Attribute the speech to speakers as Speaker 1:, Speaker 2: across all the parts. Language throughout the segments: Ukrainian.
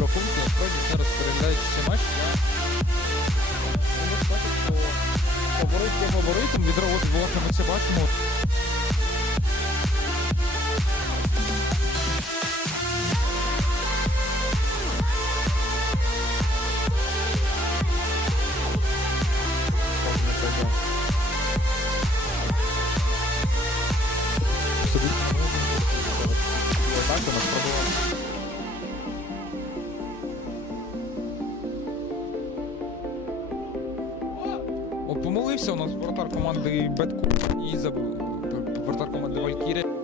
Speaker 1: рахунку, насправді зараз переглядаючи цей матч, я можу сказати, що фаворит є фаворитом, власне ми це бачимо. У нас пробуває. От помолився у нас воротар команди Бетку і забив воротар команди Валькірія.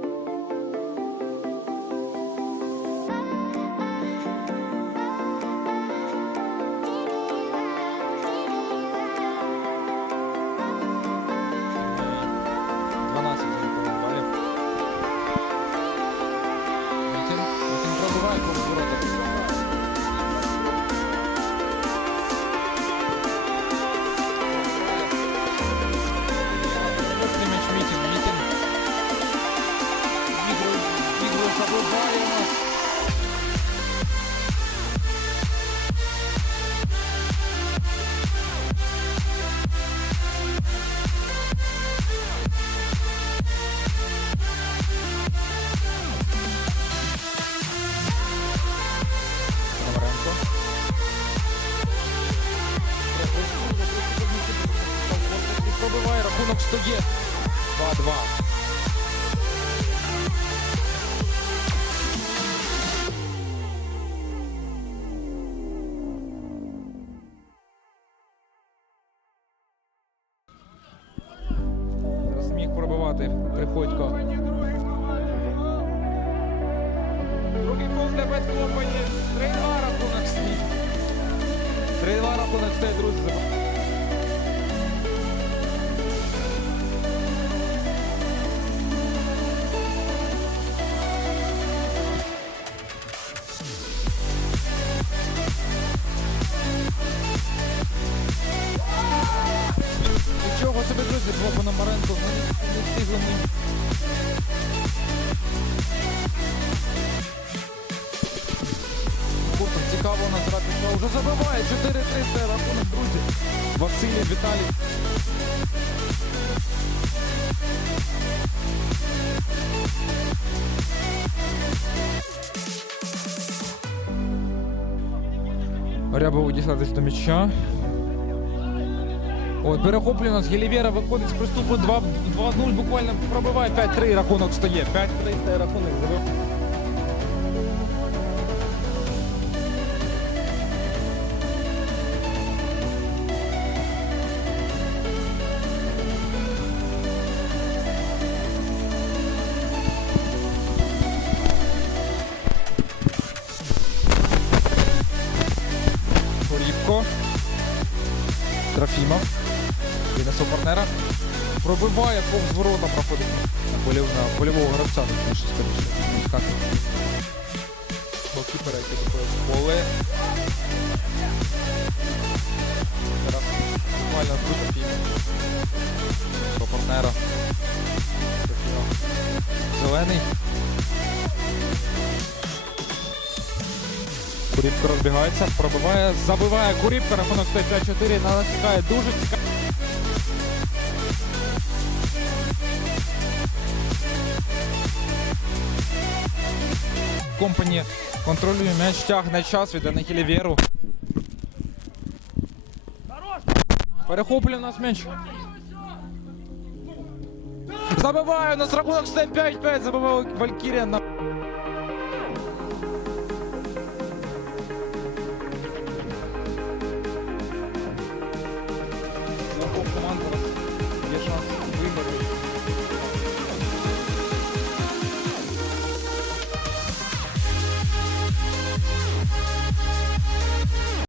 Speaker 1: Ігор забиває у нас. Пономаренко. І Пробиває рахунок стає. 2-2. Міг Приходько. Другий фол для Беткомпані. 3-2 рахунок стоїть. 3-2 рахунок стоїть, друзі. Нічого собі, друзі, Пономаренко. Ми не встигли цікаво у нас грати. що Вже забиває 4-3 це рахунок, друзі. Василій, Віталій. Рябов дістатись до м'яча. От, перехоплює нас Гелівєра виходить з приступу 2 2-0, буквально пробиває 5-3, рахунок стає. 5-3 стає рахунок. Трофімов. Винесу партнера. Пробиває повз ворота проходить на, полів, на польового гравця, точніше скоріше. Як? Голкіпер, який поле. Зараз буквально Трофімов. Про партнера. Зелений. Куріпка розбігається, пробиває, забиває Куріпка, рахунок стоїть 5-4, натискає дуже цікаво. Компані контролює м'яч, тягне час від Анахілівєру. Перехоплює у нас м'яч. Забиває, у нас рахунок стає 5-5, забиває Валькірія на